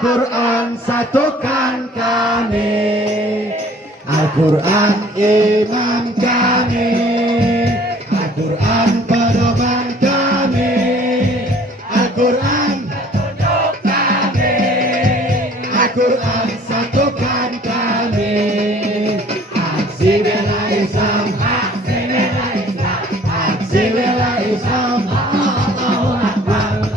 Al-Quran satukan kami, Al-Quran imam kami, Al-Quran pedoman kami, Al-Quran petunjuk kami, Al-Quran satukan kami. Aksi bela Islam, aksi bela Islam, aksi bela Islam, Allahu Akbar.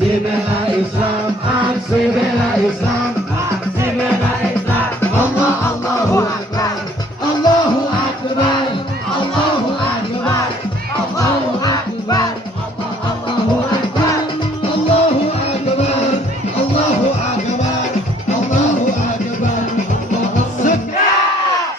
Aksi bela Islam, aksi bela Islam, aksi bela Islam, Allahu Akbar, Allahu Akbar, Allahu Akbar, Allahu Akbar, Allahu Akbar, Allahu Akbar, Allahu Akbar, Allahu Akbar.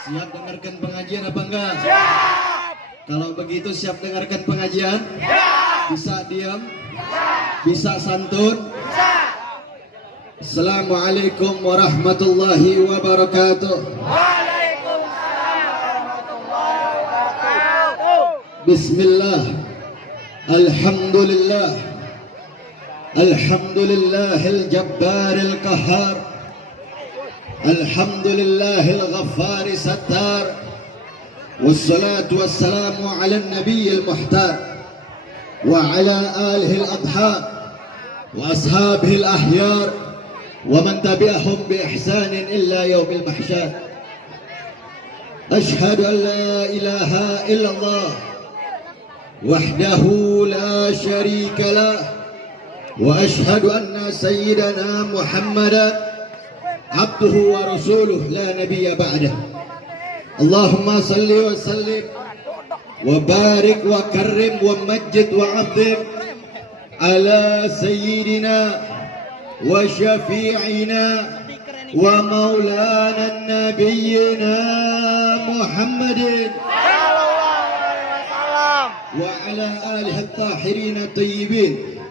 Siap dengarkan pengajian apa enggak? Siap. Kalau begitu siap dengarkan pengajian? Siap. Bisa diam? Siap. Bisa santun? Siap. Assalamualaikum warahmatullahi wabarakatuh. Waalaikumsalam warahmatullahi wabarakatuh. Bismillah. Alhamdulillah. Alhamdulillahil jabbaril qahhar. Alhamdulillahil ghaffari sattar. Wassalatu wassalamu ala nabiyil muhtar wa ala alihil adhar wa ashabihil ahyar wa man tabi'ahum bi ihsanin illa yaumil mahsyar. Ashhadu an la ilaha illallah wahdahu la syarika lah wa ashhadu anna sayyidana Muhammadan abduhu wa rasuluh la nabiyya ba'dah. Allahumma salli wa sallim wa barik wa karrim wa majid wa azim ala sayyidina wa syafi'ina wa maulana nabiyyina Muhammadin wa ala alihi at-tahirin at-tayyibin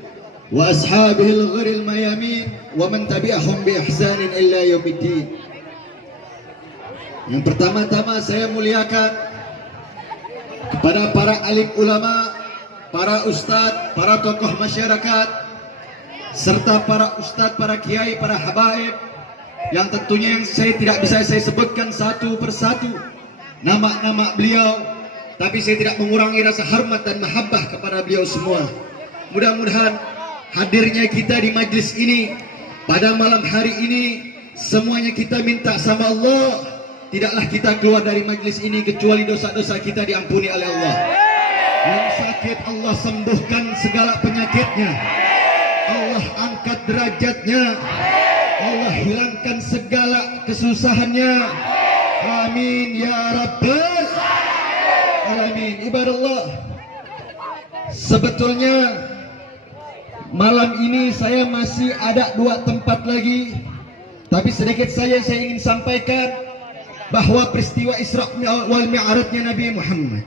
wa ashabihi al-ghiril mayamin wa man tabi'ahum bi ihsanin illa yaumiddin. Yang pertama-tama saya muliakan kepada para alim ulama, para ustadz, para tokoh masyarakat, serta para ustadz, para kiai, para habaib, yang tentunya yang saya tidak bisa saya sebutkan satu persatu nama-nama beliau, tapi saya tidak mengurangi rasa hormat dan mahabbah kepada beliau semua. Mudah-mudahan hadirnya kita di majlis ini pada malam hari ini, semuanya kita minta sama Allah, tidaklah kita keluar dari majlis ini kecuali dosa-dosa kita diampuni oleh Allah. Yang sakit Allah sembuhkan segala penyakitnya, Allah angkat derajatnya, Allah hilangkan segala kesusahannya. Amin ya rabbal alamin. Ibadallah, sebetulnya malam ini saya masih ada 2 tempat lagi, tapi sedikit saja saya ingin sampaikan bahwa peristiwa Isra wal Mi'rajnya Nabi Muhammad,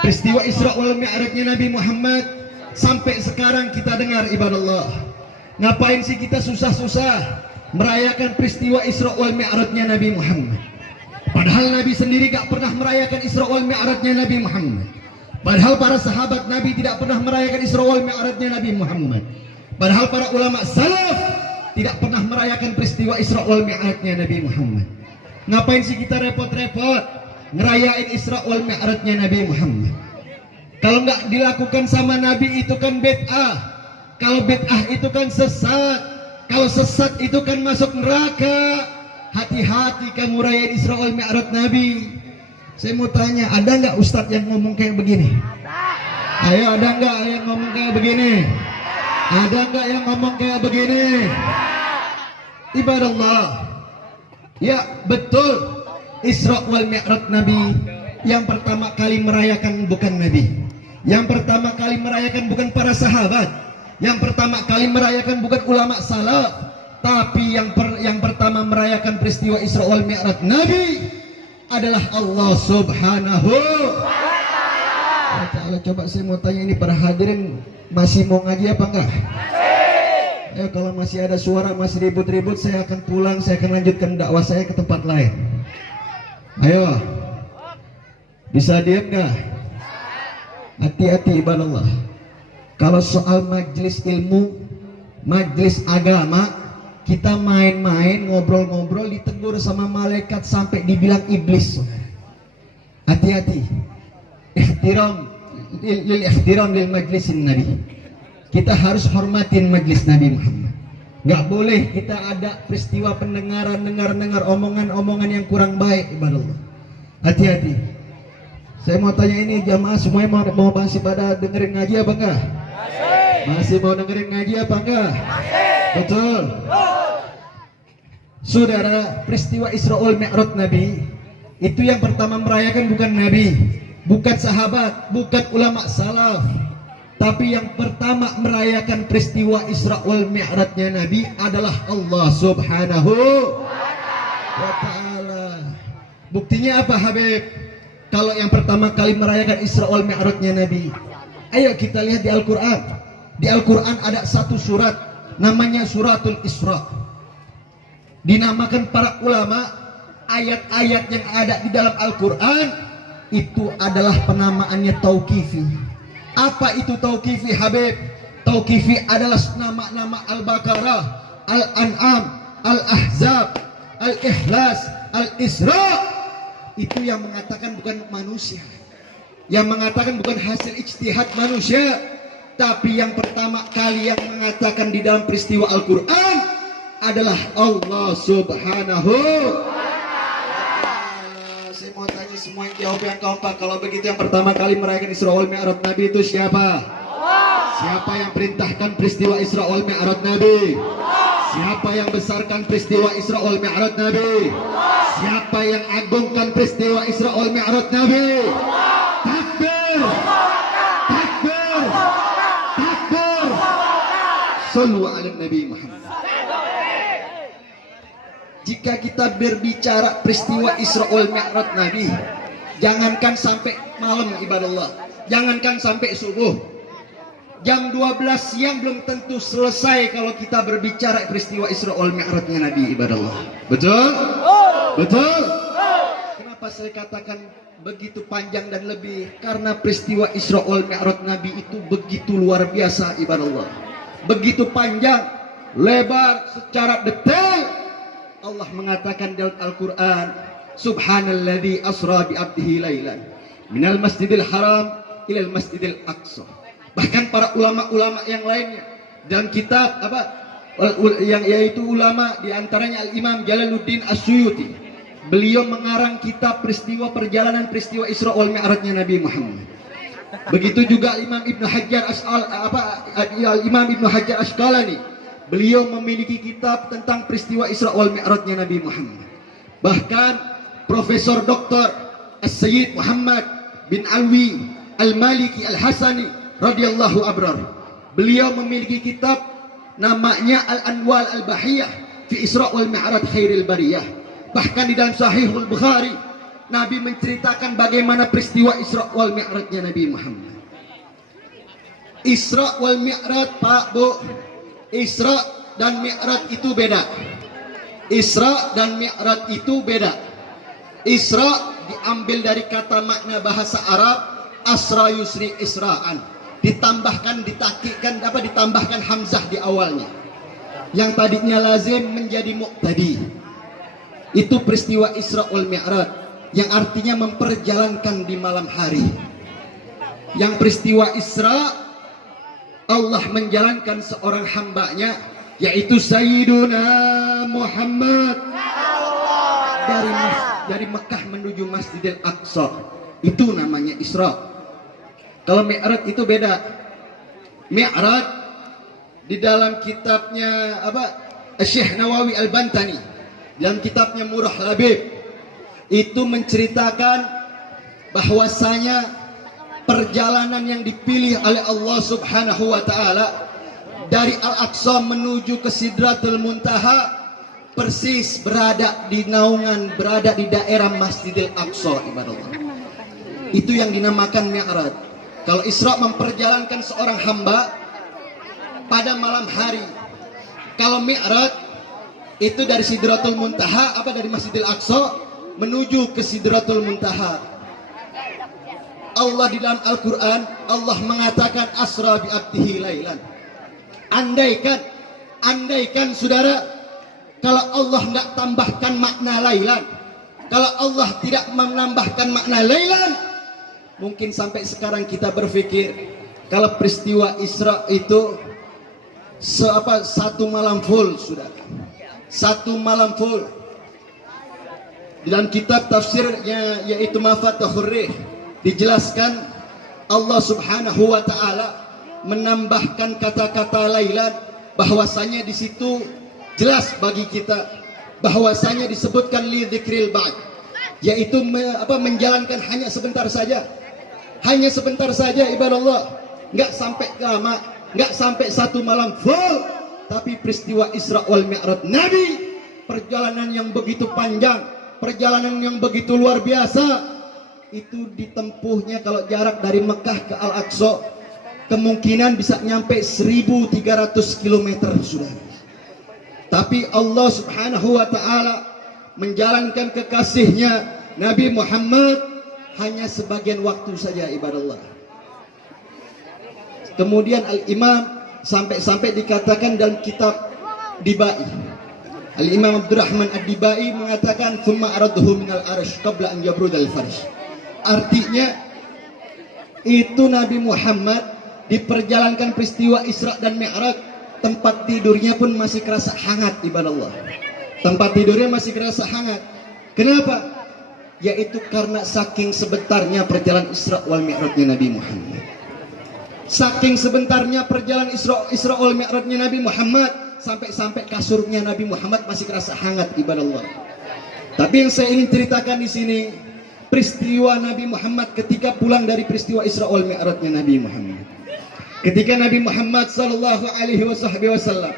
peristiwa Isra wal Mi'rajnya Nabi Muhammad sampai sekarang kita dengar. Ibadallah, ngapain sih kita susah-susah merayakan peristiwa Isra wal Mi'rajnya Nabi Muhammad, padahal Nabi sendiri gak pernah merayakan Isra wal Mi'rajnya Nabi Muhammad, padahal para sahabat Nabi tidak pernah merayakan Isra wal Mi'rajnya Nabi Muhammad, padahal para ulama salaf tidak pernah merayakan peristiwa Isra wal Mi'rajnya Nabi Muhammad. Ngapain sih kita repot-repot ngerayain Isra wal Mi'rajnya Nabi Muhammad? Kalau nggak dilakukan sama Nabi itu kan bid'ah. Kalau bid'ah itu kan sesat. Kalau sesat itu kan masuk neraka. Hati-hati kamu rayain Isra wal Mi'raj Nabi. Saya mau tanya, ada nggak ustadz yang ngomong kayak begini? Ayo, ada nggak yang ngomong kayak begini? Ada nggak yang ngomong kayak begini? Ibadallah, ya betul, Isra wal Mi'raj Nabi yang pertama kali merayakan bukan Nabi, yang pertama kali merayakan bukan para sahabat, yang pertama kali merayakan bukan ulama salaf, tapi yang pertama merayakan peristiwa Isra wal Mi'raj Nabi adalah Allah Subhanahu wa ta'ala. Coba saya mau tanya, ini para hadirin masih mau ngaji apa enggak? Ya, kalau masih ada suara, masih ribut-ribut, saya akan pulang, saya akan lanjutkan dakwah saya ke tempat lain. Ayo, bisa diam nggak? Hati-hati ibadallah. Kalau soal majlis ilmu, majlis agama, Kita main-main, ngobrol-ngobrol, ditegur sama malaikat sampai dibilang iblis. Hati-hati. Ihtiram lil majlisin Nabi. Kita harus hormatin majlis Nabi Muhammad. Nggak boleh kita ada peristiwa pendengaran, dengar omongan-omongan yang kurang baik, ibadallah. Hati-hati. Saya mau tanya ini, jamaah semuanya mau masih pada dengerin ngaji apa enggak? Masih mau dengerin ngaji apa enggak? Betul. Saudara, peristiwa Isra wal Mi'raj Nabi itu yang pertama merayakan bukan Nabi, bukan sahabat, bukan ulama salaf, tapi yang pertama merayakan peristiwa Isra wal Mi'rajnya Nabi adalah Allah Subhanahu wa ta'ala. Buktinya apa, Habib? Kalau yang pertama kali merayakan Isra wal Mi'rajnya Nabi, ayo kita lihat di Al-Quran. Di Al-Quran ada satu surat namanya Suratul Isra. Dinamakan para ulama, ayat-ayat yang ada di dalam Al-Quran itu adalah penamaannya tauqifi. Apa itu tauqifi, Habib? Tauqifi adalah nama-nama Al-Baqarah, Al-An'am, Al-Ahzab, Al-Ikhlas, Al-Isra. Itu yang mengatakan bukan manusia, yang mengatakan bukan hasil ijtihad manusia, tapi yang pertama kali yang mengatakan di dalam peristiwa Al-Quran adalah Allah Subhanahu wa ta'ala. Saya mau tanya semua yang jawab yang keempat. Kalau begitu yang pertama kali merayakan Isra wal Mi'raj Nabi itu siapa? Allah. Siapa yang perintahkan peristiwa Isra wal Mi'raj Nabi? Allah. Siapa yang besarkan peristiwa Isra wal Mi'raj Nabi? Allah. Siapa yang agungkan peristiwa Isra wal Mi'raj Nabi? Allah. Takbir! Takbir! Takbir! Sallu ala Nabi Muhammad. Jika kita berbicara peristiwa Isra wal Mi'raj Nabi, jangankan sampai malam ibadallah, jangankan sampai subuh, jam 12 siang belum tentu selesai kalau kita berbicara peristiwa Isra wal Mi'rajnya Nabi ibadallah. Betul? Betul? Kenapa saya katakan begitu panjang dan lebih? Karena peristiwa Isra wal Mi'raj Nabi itu begitu luar biasa ibadallah. Begitu panjang, lebar, secara detail. Allah mengatakan dalam Al-Quran, Subhanalladzi asra bi abdihi lailan minal masjidil haram ilal masjidil aqsa. Bahkan para ulama-ulama yang lainnya dalam kitab yang yaitu ulama diantaranya Al-Imam Jalaluddin As-Suyuti, beliau mengarang kitab peristiwa perjalanan peristiwa Isra wal Mi'rajnya Nabi Muhammad. Begitu juga Imam Ibnu Hajar Imam Ibnu Hajar Asqalani, beliau memiliki kitab tentang peristiwa Isra wal Mi'rajnya Nabi Muhammad. Bahkan Profesor Dr. As-Sayyid Muhammad bin Alwi Al-Maliki Al-Hasani radhiyallahu abrar, beliau memiliki kitab namanya Al-Anwal Al-Bahiyah fi Isra wal Mi'raj Khairil Bariyah. Bahkan di dalam Sahihul Bukhari, Nabi menceritakan bagaimana peristiwa Isra wal Mi'rajnya Nabi Muhammad. Isra wal Mi'raj, Pak, Bu, Isra dan Mi'raj itu beda. Isra dan Mi'raj itu beda. Isra diambil dari kata makna bahasa Arab asra yusri isra'an. Ditambahkan, ditambahkan hamzah di awalnya. Yang tadinya lazim menjadi muqtadi. Itu peristiwa Isra wal Mi'raj yang artinya memperjalankan di malam hari. Yang peristiwa Isra, Allah menjalankan seorang hambanya, yaitu Sayyiduna Muhammad dari Mekah menuju Masjidil Aqsa. Itu namanya Isra. Kalau Mi'raj itu beda. Mi'raj di dalam kitabnya Syekh Nawawi Al-Bantani, dalam kitabnya Murah Labib, itu menceritakan bahwasanya perjalanan yang dipilih oleh Allah Subhanahu wa ta'ala dari Al-Aqsa menuju ke Sidratul Muntaha persis berada di naungan, berada di daerah Masjidil Aqsa ibadallah. Itu yang dinamakan Mi'raj. Kalau Isra memperjalankan seorang hamba pada malam hari. Kalau Mi'raj itu dari Sidratul Muntaha dari Masjidil Aqsa menuju ke Sidratul Muntaha. Allah di dalam Al-Quran, Allah mengatakan asra bi abdihi lailan. Andaikan saudara, kalau Allah nggak tambahkan makna lailan, kalau Allah tidak menambahkan makna lailan, mungkin sampai sekarang kita berpikir kalau peristiwa Isra itu satu malam full, sudah satu malam full. Dalam kitab tafsirnya yaitu Mafatihur Rih dijelaskan Allah Subhanahu wa taala menambahkan kata-kata lailan, bahwasanya di situ jelas bagi kita bahwasanya disebutkan li dzikril ba'd, yaitu menjalankan hanya sebentar saja. Hanya sebentar saja ibadallah, enggak sampai lama, enggak sampai satu malam full, tapi peristiwa Isra wal Mi'raj Nabi, perjalanan yang begitu panjang, perjalanan yang begitu luar biasa, itu ditempuhnya kalau jarak dari Mekah ke Al-Aqsa kemungkinan bisa nyampe 1300 km sudah. Tapi Allah Subhanahu wa taala menjalankan kekasihnya Nabi Muhammad hanya sebagian waktu saja ibadallah. Kemudian Al-Imam sampai dikatakan dalam kitab Dibai, Al-Imam Abdurrahman Ad-Dibai mengatakan thumma araduhu minal arsh qabla an yabrudal farsh. Artinya itu Nabi Muhammad diperjalankan peristiwa Isra dan Mi'raj, tempat tidurnya pun masih kerasa hangat ibadallah. Tempat tidurnya masih kerasa hangat. Kenapa? Yaitu karena saking sebentarnya perjalanan Isra wal Mi'rajnya Nabi Muhammad. Saking sebentarnya perjalanan Isra wal Mi'rajnya Nabi Muhammad, sampai kasurnya Nabi Muhammad masih kerasa hangat ibadallah. Tapi yang saya ingin ceritakan di sini peristiwa Nabi Muhammad ketika pulang dari peristiwa Isra wal Mi'rajnya Nabi Muhammad. Ketika Nabi Muhammad sallallahu alaihi wasallam,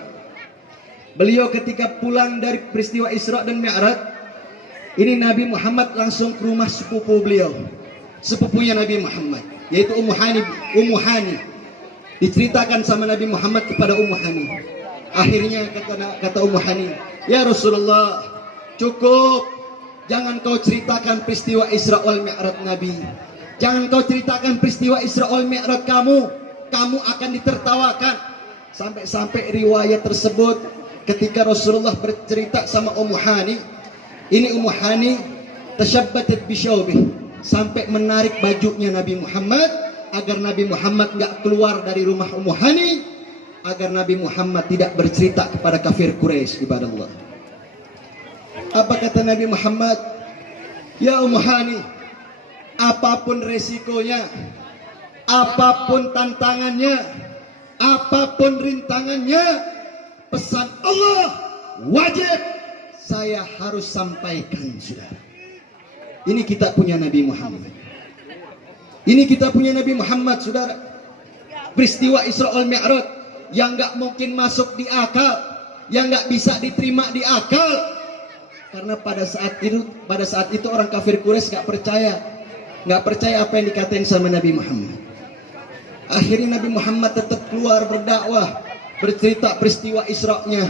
beliau ketika pulang dari peristiwa Isra dan Mi'raj, ini Nabi Muhammad langsung ke rumah sepupu beliau, sepupunya Nabi Muhammad, yaitu Ummu Hani. Diceritakan sama Nabi Muhammad kepada Ummu Hani. Akhirnya kata Ummu Hani, "Ya Rasulullah, cukup. Jangan kau ceritakan peristiwa Isra wal Mi'raj Nabi. Jangan kau ceritakan peristiwa Isra wal Mi'raj kamu akan ditertawakan." Sampai riwayat tersebut ketika Rasulullah bercerita sama Ummu Hani, ini Ummu Hani tashabbatat bisyawbih, sampai menarik bajunya Nabi Muhammad agar Nabi Muhammad enggak keluar dari rumah Ummu Hani, agar Nabi Muhammad tidak bercerita kepada kafir Quraisy ibadallah. Apa kata Nabi Muhammad? "Ya Ummu Hani, apapun resikonya, apapun tantangannya, apapun rintangannya, pesan Allah wajib saya harus sampaikan, saudara." Ini kita punya Nabi Muhammad. Ini kita punya Nabi Muhammad, saudara. Peristiwa Isra wal Mi'raj yang nggak mungkin masuk di akal, yang nggak bisa diterima di akal, karena pada saat itu orang kafir Quraisy nggak percaya apa yang dikatain sama Nabi Muhammad. Akhirnya Nabi Muhammad tetap keluar berdakwah, bercerita peristiwa Isra-nya.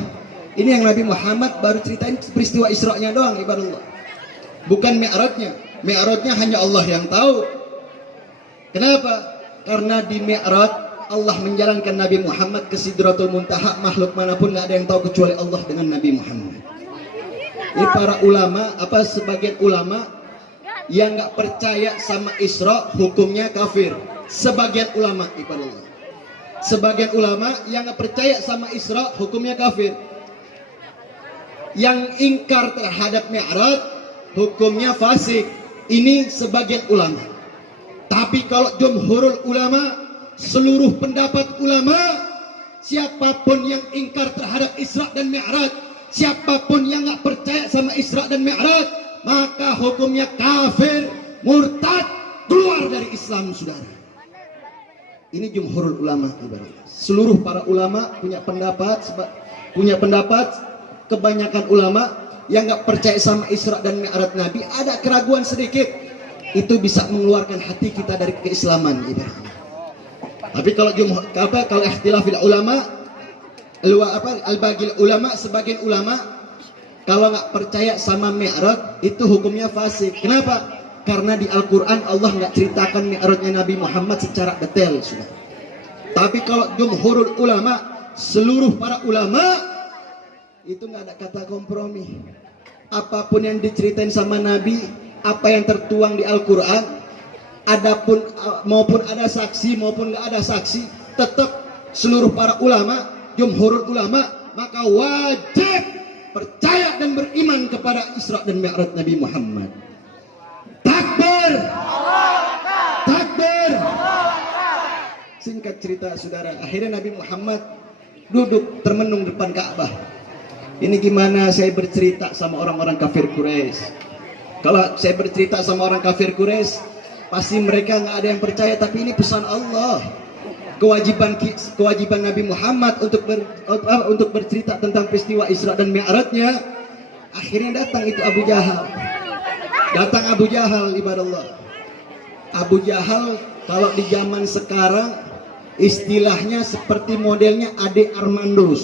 Ini yang Nabi Muhammad baru ceritain peristiwa Isra-nya doang ibadallah, bukan Mi'rajnya. Mi'rajnya hanya Allah yang tahu. Kenapa? Karena di Mi'raj Allah menjalankan Nabi Muhammad ke Sidratul Muntaha. Makhluk manapun nggak ada yang tahu kecuali Allah dengan Nabi Muhammad. Ini para ulama, sebagian ulama yang nggak percaya sama Isra hukumnya kafir. Sebagian ulama ibadallah. Sebagian ulama yang nggak percaya sama Isra hukumnya kafir. Yang ingkar terhadap Mi'raj hukumnya fasik. Ini sebagian ulama. Tapi kalau jumhurul ulama, seluruh pendapat ulama, siapapun yang ingkar terhadap Isra dan Mi'raj, siapapun yang nggak percaya sama Isra dan Mi'raj, maka hukumnya kafir, murtad, keluar dari Islam, saudara. Ini jumhurul ulama ibaratnya. Seluruh para ulama punya pendapat. Kebanyakan ulama yang nggak percaya sama Isra dan Mi'raj Nabi, ada keraguan sedikit, itu bisa mengeluarkan hati kita dari keislaman ibaratnya. Tapi kalau ikhtilafil ulama, al-bagil ulama, sebagian ulama kalau nggak percaya sama Mi'raj itu hukumnya fasik. Kenapa? Karena di Al-Quran Allah nggak ceritakan Mi'rajnya Nabi Muhammad secara detail, sudah. Tapi kalau jumhurul ulama, seluruh para ulama Itu nggak ada kata kompromi. Apapun yang diceritain sama Nabi, apa yang tertuang di Al-Quran, adapun maupun ada saksi maupun nggak ada saksi, tetap seluruh para ulama, jumhurul ulama, maka wajib percaya dan beriman kepada Isra dan Mi'raj Nabi Muhammad. Takbir! Takbir! Singkat cerita saudara, akhirnya Nabi Muhammad duduk termenung depan Ka'bah. Ini gimana saya bercerita sama orang-orang kafir Quraisy. Kalau saya bercerita sama orang kafir Quraisy, pasti mereka nggak ada yang percaya. Tapi ini pesan Allah, kewajiban Nabi Muhammad untuk bercerita tentang peristiwa Isra dan Mi'rajnya. Akhirnya datang itu Abu Jahal. Datang Abu Jahal, ibadallah. Abu Jahal kalau di zaman sekarang istilahnya seperti modelnya Ade Armando.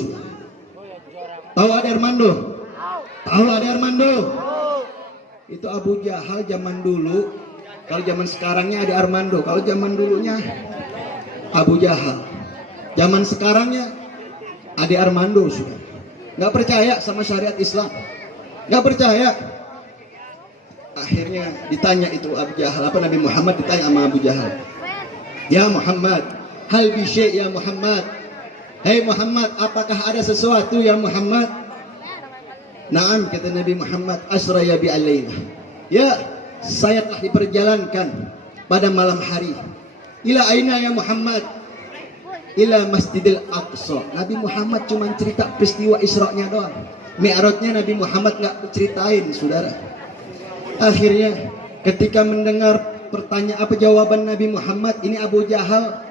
Tahu Ade Armando? Tahu Ade Armando? Itu Abu Jahal zaman dulu. Kalau zaman sekarangnya Ade Armando. Kalau zaman dulunya Abu Jahal. Zaman sekarangnya Ade Armando sudah. Nggak percaya sama syariat Islam. Nggak percaya. Akhirnya ditanya itu Abu Jahal, apa Nabi Muhammad ditanya sama Abu Jahal. Ya Muhammad, hal bisyai ya Muhammad. Hei Muhammad, apakah ada sesuatu ya Muhammad? Naam, kata Nabi Muhammad, asraya bi alaina. Ya, saya telah diperjalankan pada malam hari. Ila aina ya Muhammad? Ila Masjidil Aqsa. Nabi Muhammad cuma cerita peristiwa Isra-nya doang. Mi'rajnya Nabi Muhammad nggak ceritain, saudara. Akhirnya ketika mendengar pertanyaan apa jawaban Nabi Muhammad, ini Abu Jahal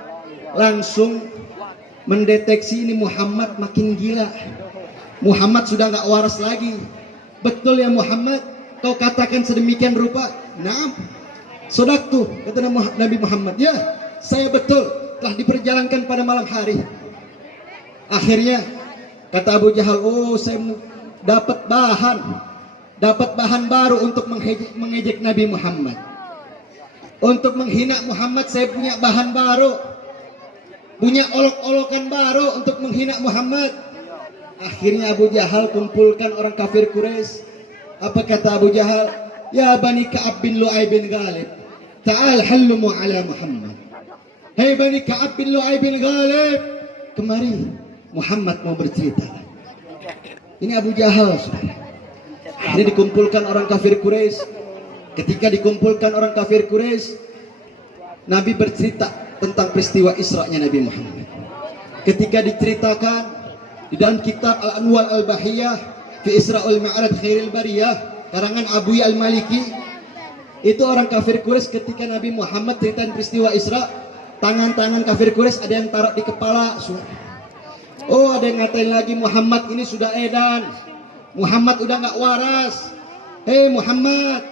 langsung mendeteksi ini Muhammad makin gila. Muhammad sudah nggak waras lagi. Betul ya Muhammad, kau katakan sedemikian rupa? Naam, sodaktu, kata Nabi Muhammad. Ya, saya betul telah diperjalankan pada malam hari. Akhirnya kata Abu Jahal, oh saya dapat bahan baru untuk mengejek Nabi Muhammad. Untuk menghina Muhammad saya punya bahan baru. Punya olok-olokan baru untuk menghina Muhammad. Akhirnya Abu Jahal kumpulkan orang kafir Quraisy. Apa kata Abu Jahal? Ya Bani Ka'ab bin Lu'ay bin Ghalib, ta'al hallumu ala Muhammad. Hei Bani Ka'ab bin Lu'ay bin Ghalib, kemari Muhammad mau bercerita. Ini Abu Jahal. Ini dikumpulkan orang kafir Quraisy. Ketika dikumpulkan orang kafir Quraisy, Nabi bercerita tentang peristiwa Isra-nya Nabi Muhammad. Ketika diceritakan di dalam kitab Al-Anwar Al-Bahiyah fi Isra'ul Mi'raj Khairil Bariyah karangan Abu Al-Maliki, itu orang kafir Quraisy ketika Nabi Muhammad ceritain peristiwa Isra, tangan-tangan kafir Quraisy ada yang taruh di kepala. Oh, ada yang ngatain lagi Muhammad ini sudah edan. Muhammad udah nggak waras. Hei Muhammad,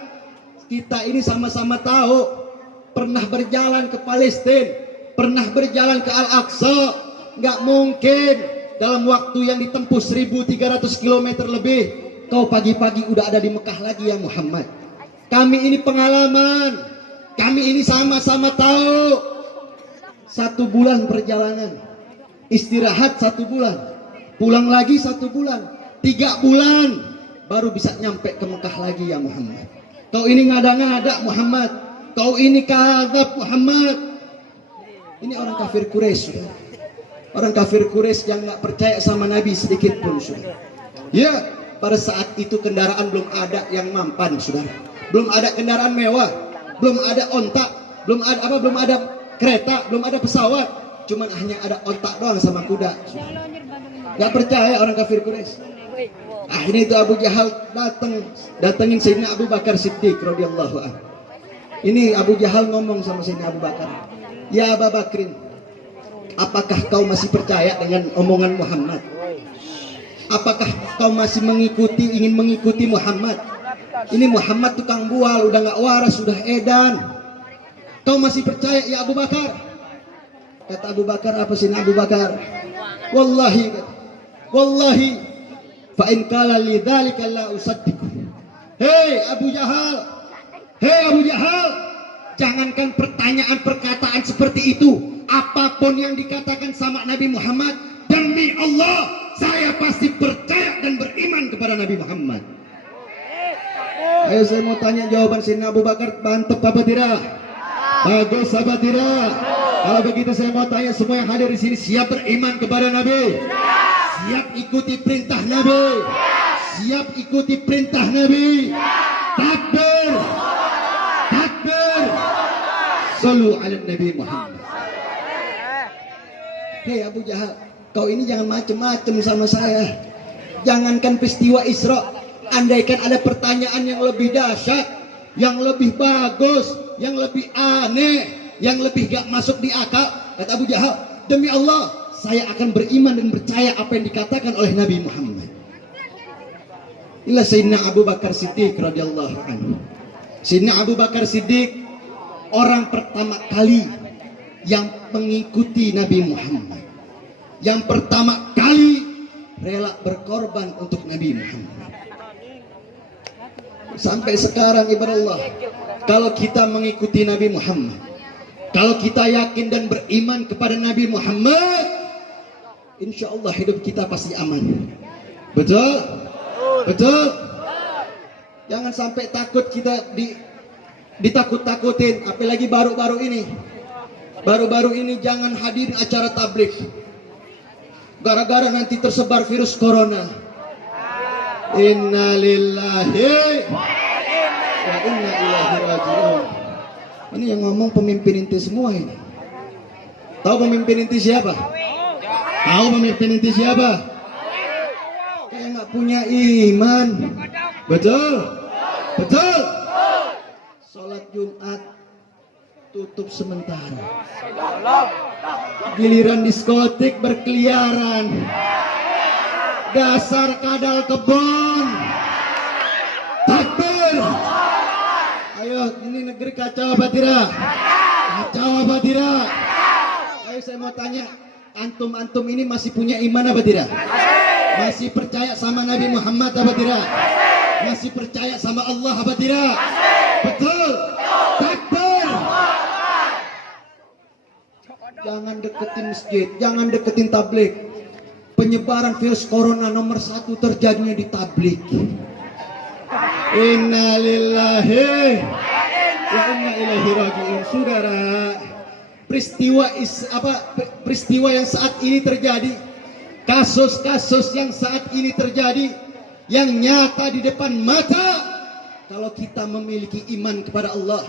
kita ini sama-sama tahu pernah berjalan ke Palestina, pernah berjalan ke Al-Aqsa. Nggak mungkin dalam waktu yang ditempuh 1300 km lebih kau pagi-pagi udah ada di Mekah lagi ya Muhammad. Kami ini pengalaman, kami ini sama-sama tahu. 1 bulan perjalanan, istirahat 1 bulan, pulang lagi 1 bulan, 3 bulan baru bisa nyampe ke Mekah lagi ya Muhammad. Kau ini ngada-ngada Muhammad, kau ini kadzab Muhammad. Ini orang kafir Quraisy, saudara. Orang kafir Quraisy yang nggak percaya sama Nabi sedikit pun, saudara. Ya, pada saat itu kendaraan belum ada yang mampan, saudara. Belum ada kendaraan mewah, belum ada ontak, belum ada kereta, belum ada pesawat. Cuman hanya ada ontak doang sama kuda. Nggak percaya orang kafir Quraisy. Akhirnya itu Abu Jahal datengin Sayyidina Abu Bakar Siddiq radhiyallahu anhu. Ini Abu Jahal ngomong sama Sayyidina Abu Bakar, ya Abu Bakrin, apakah kau masih percaya dengan omongan Muhammad? Apakah kau masih ingin mengikuti Muhammad? Ini Muhammad tukang bual, udah nggak waras, sudah edan. Kau masih percaya ya Abu Bakar? Kata Abu Bakar, apa sih Abu Bakar? Wallahi, fa in qala li dzalika la usaddiqu. Hei Abu Jahal, jangankan perkataan seperti itu, apapun yang dikatakan sama Nabi Muhammad, demi Allah saya pasti percaya dan beriman kepada Nabi Muhammad. Ayo saya mau tanya jawaban Sayyidina Abu Bakar, mantap apa tidak? Bagus apa tidak? Kalau begitu saya mau tanya semua yang hadir di sini, siap beriman kepada Nabi? Siap ikuti perintah Nabi? Siap ikuti perintah Nabi? Takbir! Takbir! Sallu ala Nabi Muhammad. Hei Abu Jahal, kau ini jangan macem-macem sama saya. Jangankan peristiwa Isra, andaikan ada pertanyaan yang lebih dahsyat, yang lebih bagus, yang lebih aneh, yang lebih gak masuk di akal, kata Abu Jahal, demi Allah saya akan beriman dan percaya apa yang dikatakan oleh Nabi Muhammad. Inilah Sayyidina Abu Bakar Siddiq radhiyallahu anhu. Sayyidina Abu Bakar Siddiq orang pertama kali yang mengikuti Nabi Muhammad, yang pertama kali rela berkorban untuk Nabi Muhammad. Sampai sekarang ibarat Allah, kalau kita mengikuti Nabi Muhammad, kalau kita yakin dan beriman kepada Nabi Muhammad, insya Allah hidup kita pasti aman. Betul? Betul? Jangan sampai takut kita ditakut-takutin. Apalagi baru-baru ini. Baru-baru ini jangan hadir acara tabligh, gara-gara nanti tersebar virus corona. Inna lillahi wa inna ilaihi raji'un. Ini yang ngomong pemimpin inti semua ini. Tahu pemimpin inti siapa? Tahu pemimpin inti siapa? Kayak nggak punya iman. Betul? Betul? Sholat Jumat tutup sementara. Giliran diskotik berkeliaran. Dasar kadal kebon. Takbir. Ayo, ini negeri kacau apa tidak? Kacau apa tidak? Ayo saya mau tanya, antum-antum ini masih punya iman apa tidak? Masih percaya sama Nabi Muhammad apa tidak? Masih percaya sama Allah apa tidak? Betul? Takbir. Jangan deketin masjid, jangan deketin tabligh. Penyebaran virus corona nomor 1 terjadinya di tabligh. Inna lillahi wa inna ilaihi raji'un. Saudara, peristiwa yang saat ini terjadi, kasus-kasus yang saat ini terjadi, yang nyata di depan mata, kalau kita memiliki iman kepada Allah,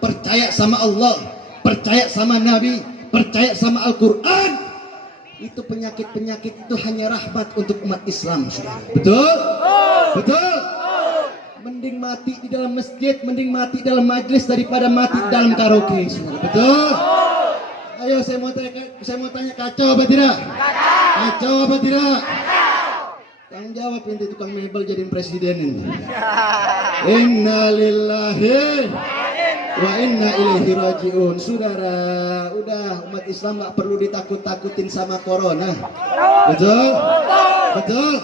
percaya sama Allah, percaya sama Nabi, percaya sama Al-Quran, itu penyakit-penyakit itu hanya rahmat untuk umat Islam. Betul? Betul? Mending mati di dalam masjid, mending mati dalam majlis daripada mati dalam karaoke. Betul? Ayo saya mau tanya, kacau apa tidak? Kacau apa tidak? Tanggung jawab ini tukang mebel jadiin presiden ini. Inna lillahi wa inna ilaihi raji'un. Saudara, udah umat Islam gak perlu ditakut-takutin sama corona. Betul? Betul?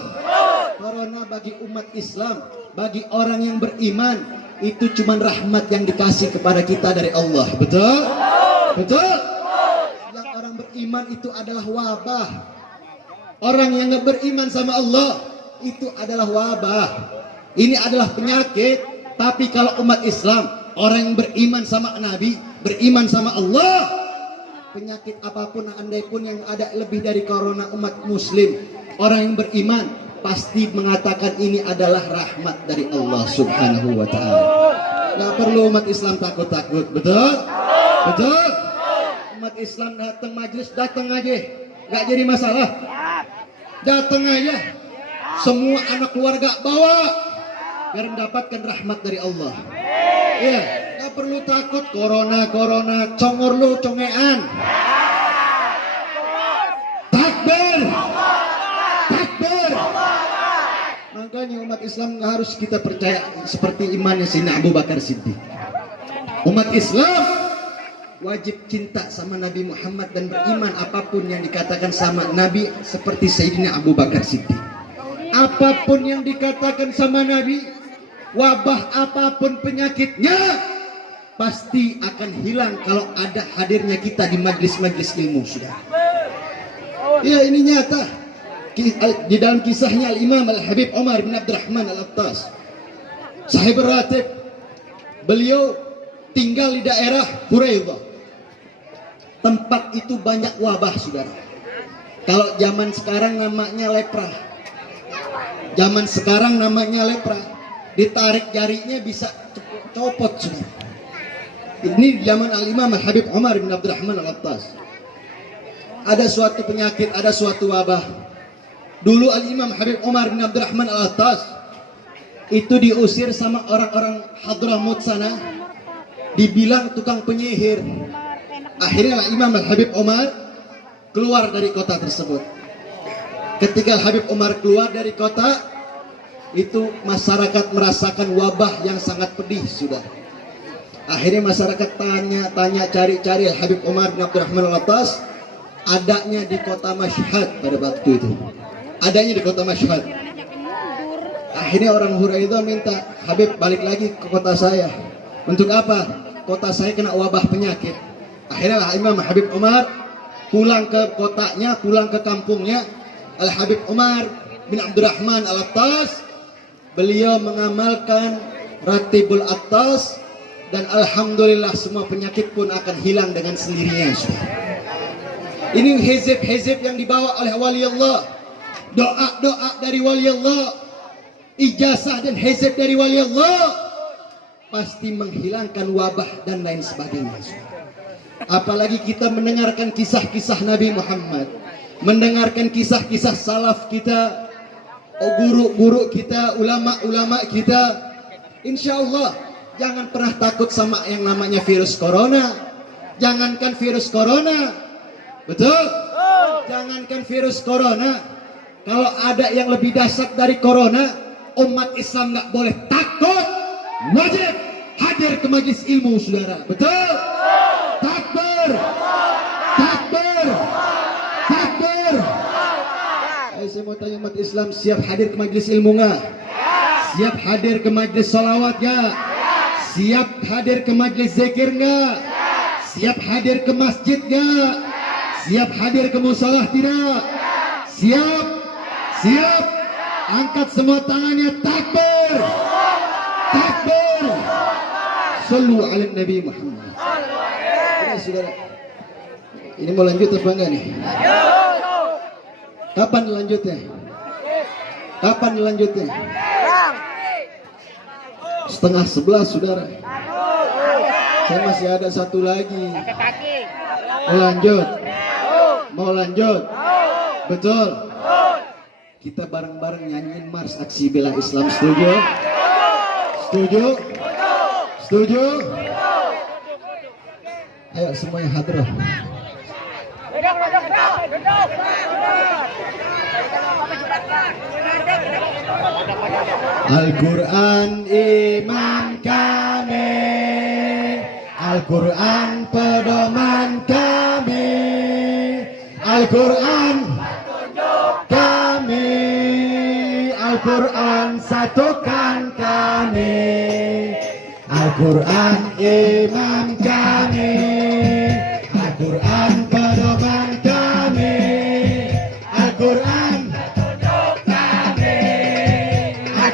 Corona bagi umat Islam, bagi orang yang beriman, itu cuma rahmat yang dikasih kepada kita dari Allah. Betul? Betul? Yang orang beriman itu adalah wabah. Orang yang gak beriman sama Allah itu adalah wabah. Ini adalah penyakit. Tapi kalau umat Islam, orang yang beriman sama Nabi, beriman sama Allah, penyakit apapun, andai pun yang ada lebih dari corona umat muslim, orang yang beriman pasti mengatakan ini adalah rahmat dari Allah subhanahu wa ta'ala. Gak perlu umat Islam takut-takut. Betul? Betul? Umat Islam datang majlis, datang aja, gak jadi masalah. Datang aja, semua anak keluarga bawa, biar mendapatkan rahmat dari Allah. Ya, gak perlu takut corona, congor lu congean. Takbir. Takbir. Makanya umat Islam harus kita percaya seperti imannya Sayyidina Abu Bakar Siddiq. Umat Islam wajib cinta sama Nabi Muhammad dan beriman apapun yang dikatakan sama Nabi, seperti Sayyidina Abu Bakar Siddiq. Apapun yang dikatakan sama Nabi, wabah apapun penyakitnya, pasti akan hilang kalau ada hadirnya kita di majlis-majlis ilmu. Sudah. Ya, ini nyata. di dalam kisahnya Al-Imam Al-Habib Umar bin Abdurrahman Al-Attas, sahib ratib, beliau tinggal di daerah Huraidah. Tempat itu banyak wabah, saudara. Kalau zaman sekarang namanya lepra. Zaman sekarang namanya lepra. Ditarik jarinya bisa copot, saudara. Ini zaman Al-Imam Al-Habib Umar bin Abdurrahman Al-Attas. Ada suatu penyakit, ada suatu wabah. Dulu Al-Imam Habib Umar bin Abdurrahman Al-Attas itu diusir sama orang-orang Hadramut sana, dibilang tukang penyihir. Akhirnya Imam Al-Habib Umar keluar dari kota tersebut. Ketika Al-Habib Umar keluar dari kota, itu masyarakat merasakan wabah yang sangat pedih, sudah. Akhirnya masyarakat tanya, cari-cari Al-Habib Umar bin Abdurrahman Al-Attas. Adanya di kota Mashhad pada waktu itu. Adanya di kota Mashhad. Akhirnya orang Huraidah minta, Habib balik lagi ke kota saya. Untuk apa? Kota saya kena wabah penyakit. Akhirnya Imam Habib Umar pulang ke kotanya, pulang ke kampungnya. Al-Habib Umar bin Abdurrahman Al-Attas, beliau mengamalkan Ratibul Attas, dan alhamdulillah semua penyakit pun akan hilang dengan sendirinya. Ini hizib-hizib yang dibawa oleh wali Allah, doa-doa dari wali Allah, ijazah dan hizib dari wali Allah, pasti menghilangkan wabah dan lain sebagainya. Apalagi kita mendengarkan kisah-kisah Nabi Muhammad, mendengarkan kisah-kisah salaf kita, guru-guru kita, ulama-ulama kita. Insya Allah jangan pernah takut sama yang namanya virus corona. Jangankan virus corona, betul? Jangankan virus corona, kalau ada yang lebih dahsyat dari corona, umat Islam nggak boleh takut, wajib hadir ke majelis ilmu, saudara. Betul? Takbir, takbir, takbir. Saya mau tanya umat Islam, siap hadir ke majelis ilmu nggak? Siap hadir ke majelis salawat nggak? Siap hadir ke majelis zikir nggak? Siap hadir ke masjid nggak? Siap hadir ke musalah tidak? Siap? Siap? Angkat semua tangannya, takbir! Takbir! Sallu ala Nabi Muhammad. Ini saudara, ini mau lanjut apa enggak nih? Kapan lanjutnya? Kapan lanjutnya? 10:30, saudara. Saya masih ada satu lagi. Mau lanjut? Mau lanjut? Betul? Kita bareng-bareng nyanyiin Mars Aksi Bela Islam. Setuju? Setuju? Setuju? Ayo semuanya hadir. Al-Quran iman kami, Al-Quran pedoman kami, Al-Quran kami, Al-Quran satukan kami, Al-Quran iman kami, Al-Quran pedoman kami, Al-Quran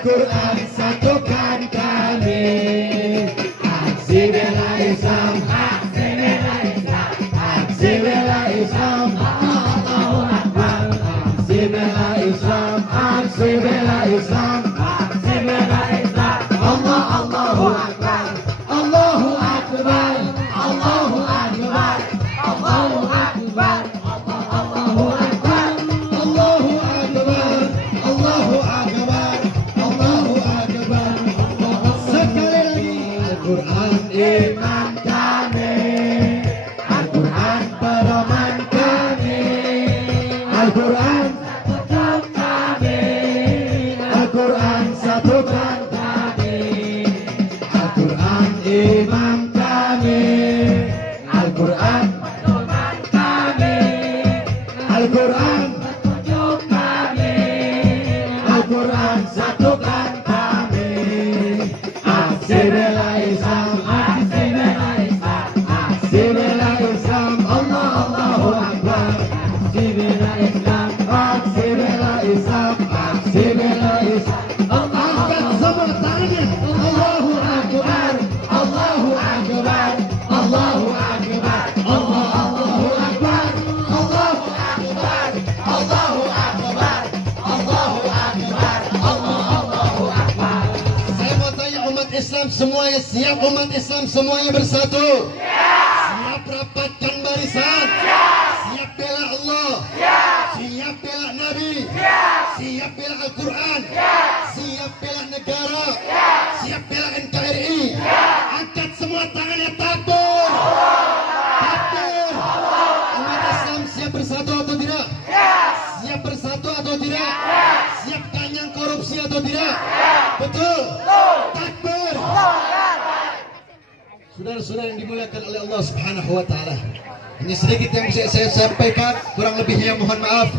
Al-Quran satukan kami. Aksi bela Islam, aksi bela Islam, aksi bela Islam, Allahu Akbar. Aksi bela Islam, aksi bela Islam, aksi bela Islam, Allahu Akbar, Allahu Akbar, Allahu Akbar, Allahu Akbar, Allahu Akbar, Allahu Akbar, Allahu Akbar, Allahu Akbar. Islam semuanya siap, umat Islam semuanya bersatu. Siap rapatkan barisan. Siap bela Allah. Siap bela Nabi. Siap bela Al-Quran. Siap bela negara. Siap bela NKRI. Angkat semua tangannya, takbir. Takbir. Umat Islam siap bersatu atau tidak? Siap bersatu atau tidak? Siap kanyang korupsi atau tidak? Betul. Takbir. Saudara-saudara yang dimuliakan oleh Allah Subhanahu wa taala. Ini sedikit yang bisa saya sampaikan, kurang lebihnya mohon maaf.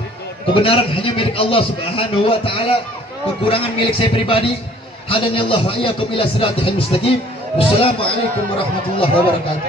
Kebenaran hanya milik Allah Subhanahu wa taala, kekurangan milik saya pribadi. Hadani Allah wa iyyakum ila siratal mustaqim. Wassalamualaikum warahmatullahi wabarakatuh.